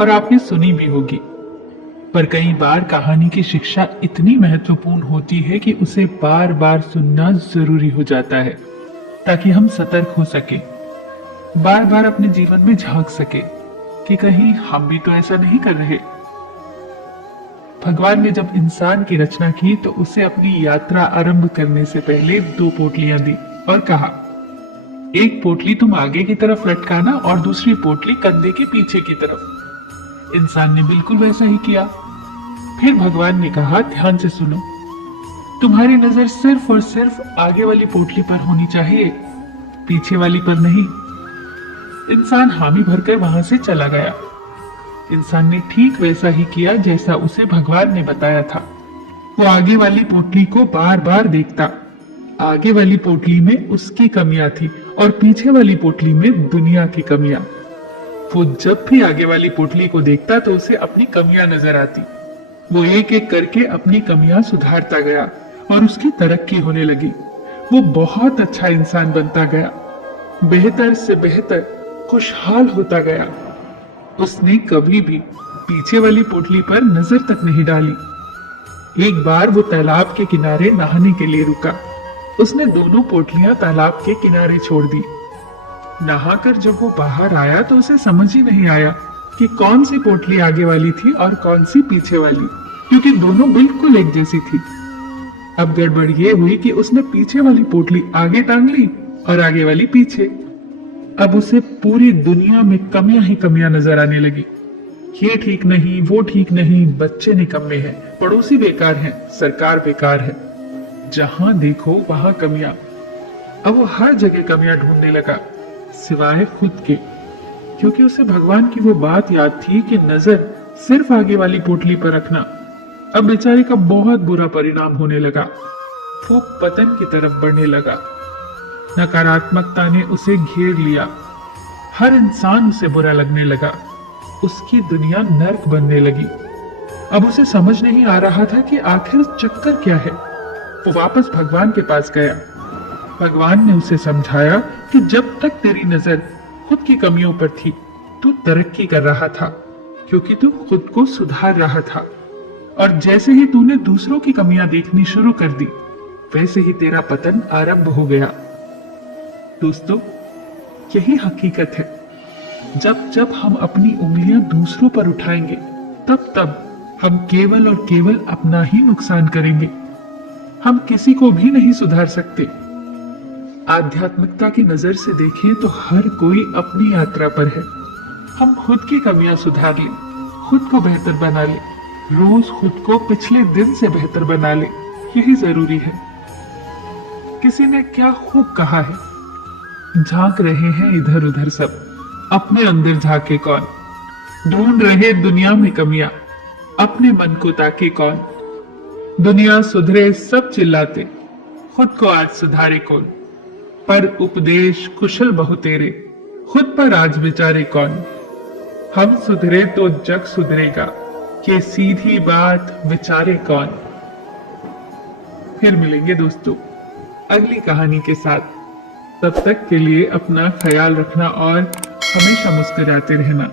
और आपने सुनी भी होगी। पर कई बार कहानी की शिक्षा इतनी महत्वपूर्ण होती है कि उसे बार बार सुनना जरूरी हो जाता है, ताकि हम सतर्क हो सके, बार बार अपने जीवन में झांक सके कि कहीं हम भी तो ऐसा नहीं कर रहे। भगवान ने जब इंसान की रचना की तो उसे अपनी यात्रा आरंभ करने से पहले 2 पोटलियां दी और कहा, एक पोटली तुम आगे की तरफ लटकाना और दूसरी पोटली कंधे के पीछे की तरफ। इंसान ने बिल्कुल वैसा ही किया। फिर भगवान ने कहा, ध्यान से सुनो, तुम्हारी नजर सिर्फ और सिर्फ आगे वाली पोटली पर होनी चाहिए, पीछे वाली पर नहीं। इंसान हामी भरकर वहां से चला गया। इंसान ने ठीक वैसा ही किया जैसा उसे भगवान ने बताया था। वो आगे वाली पोटली को बार बार देखता। आगे वाली पोटली में उसकी कमियां थी और पीछे वाली पोटली में दुनिया की कमियां। वो जब भी आगे वाली पोटली को देखता तो उसे अपनी कमियां नजर आती। वो एक एक करके अपनी कमियां सुधारता गया और उसकी तरक्की होने लगी। वो बहुत अच्छा इंसान बनता गया, बेहतर से बेहतर, खुशहाल होता गया। उसने कभी भी पीछे वाली पोटली पर नजर तक नहीं डाली। एक बार वो तालाब के किनारे नहाने के लिए रुका। उसने दोनों पोटलियां तालाब के किनारे छोड़ दी। नहाकर जब वो बाहर आया तो उसे समझ ही नहीं आया कि कौन सी पोटली आगे वाली थी और कौन सी पीछे वाली, क्योंकि दोनों बिल्कुल एक जैसी थी। अब गड़बड़ ये हुई कि उसने पीछे वाली पोटली आगे टांग ली और आगे वाली पीछे। अब उसे पूरी दुनिया में कमियां ही कमियां नजर आने लगी। ये ठीक नहीं, वो ठीक नहीं, बच्चे निकम्मे हैं, पड़ोसी बेकार हैं, सरकार बेकार है। जहां देखो वहां कमियां। अब वो हर जगह कमियां ढूंढने लगा, सिवाय खुद के, क्योंकि उसे भगवान की वो बात याद थी कि नजर सिर्फ आगे वाली पोटली पर रखना। अब बेचारे का बहुत बुरा परिणाम होने लगा। वो पतन की तरफ बढ़ने लगा। नकारात्मकता ने उसे घेर लिया। हर इंसान उसे बुरा लगने लगा। उसकी दुनिया नर्क बनने लगी। अब उसे समझ नहीं आ रहा था कि आखिर चक्कर क्या है। वो वापस भगवान के पास गया। भगवान ने उसे समझाया कि जब तक तेरी नजर खुद की कमियों पर थी, तू तरक्की कर रहा था, क्योंकि तू खुद को सुधार रहा था। और जैसे ही तूने दूसरों की कमियां देखनी शुरू कर दी, वैसे ही तेरा पतन आरंभ हो गया। दोस्तों, यही हकीकत है। जब जब हम अपनी उंगलियां दूसरों पर उठाएंगे, तब तब हम केवल और केवल अपना ही नुकसान करेंगे। हम किसी को भी नहीं सुधार सकते। आध्यात्मिकता की नजर से देखें तो हर कोई अपनी यात्रा पर है। हम खुद की कमियां सुधार लें, खुद को बेहतर बना लें, रोज खुद को पिछले दिन से बेहतर बना लें, यही जरूरी है। किसी ने क्या खूब कहा है, झांक रहे हैं इधर उधर सब, अपने अंदर झांके कौन, ढूंढ रहे दुनिया में कमियां, अपने मन को ताके कौन। दुनिया सुधरे सब चिल्लाते, खुद को आज सुधारे कौन। पर उपदेश कुशल बहु तेरे, खुद पर आज विचारे कौन। हम सुधरे तो जग सुधरेगा, ये सीधी बात विचारे कौन। फिर मिलेंगे दोस्तों अगली कहानी के साथ। तब तक के लिए अपना ख्याल रखना और हमेशा मुस्कुराते रहना।